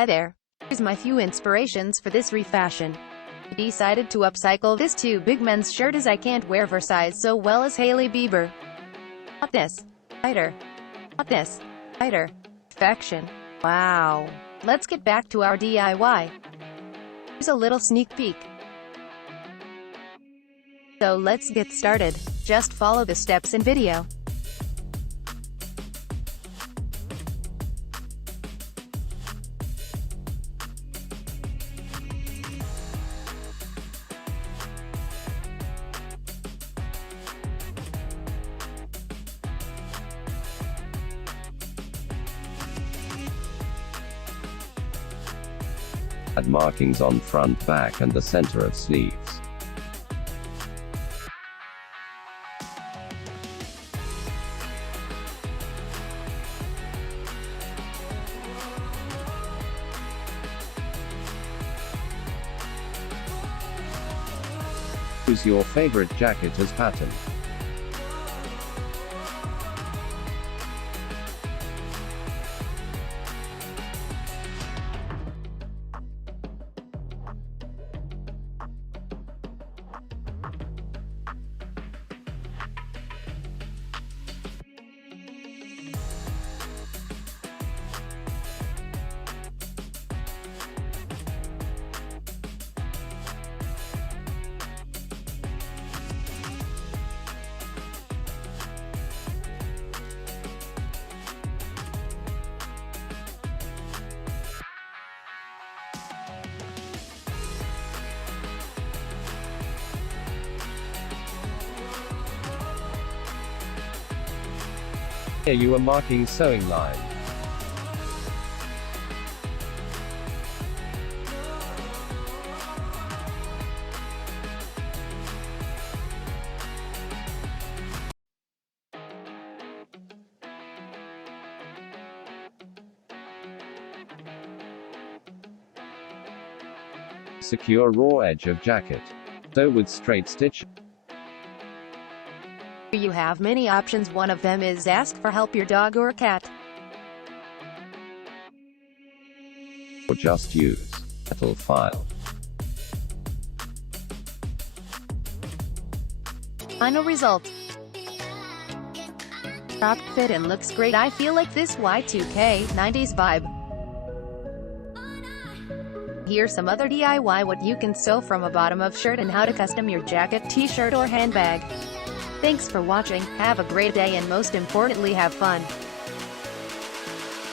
Hi there. Here's my few inspirations for this refashion. I decided to upcycle this too big men's shirt as I can't wear Oversized so well as Hailey Bieber. Not this. Tighter. Not this. Tighter. Perfection. Wow. Let's get back to our DIY. Here's a little sneak peek. So let's get started. Just follow the steps in video. Add markings on front, back and the center of sleeves. Choose your favorite jacket as pattern. Here you are marking sewing line. Secure raw edge of jacket. Sew with straight stitch. You have many options. One of them is ask for help your dog or cat. Or just use metal file. Final result. Cropped fit and looks great. I feel like this Y2K 90s vibe. Here's some other DIY what you can sew from a bottom of shirt and how to custom your jacket, t-shirt or handbag. Thanks for watching, have a great day and most importantly have fun.